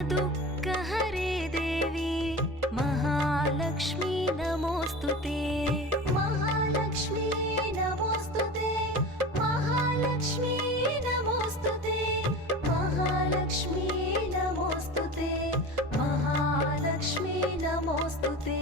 दुःखहरे देवी महालक्ष्मी नमोस्तुते। महालक्ष्मी नमोस्तुते, महालक्ष्मी नमोस्तुते, महालक्ष्मी नमोस्तुते, महालक्ष्मी नमोस्तुते।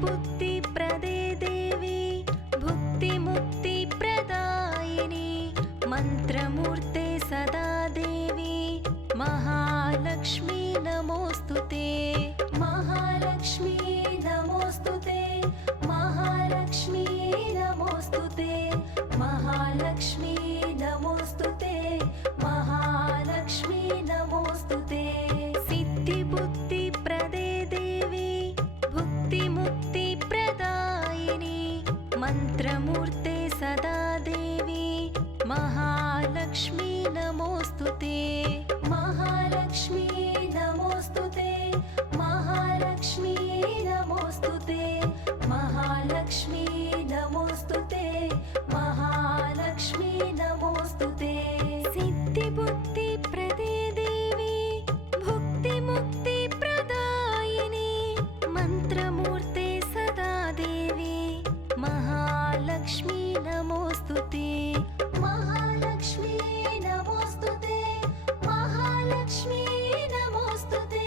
बुद्धिप्रदे देवी भुक्तिमुक्तिप्रदायिनी मन्त्रमूर्ते सदा देवी महालक्ष्मी नमोस्तुते। महालक्ष्मी नमोस्तुते, महालक्ष्मी नमोस्तुते, महालक्ष्मी नमोस्तुते, महालक्ष्मी नमोस्तुते। सिद्धिबुद्धिप्रदे देवी मुक्तिप्रदायिनी मन्त्रमूर्ते सदा देवी महालक्ष्मी नमोस्तुते। महालक्ष्मी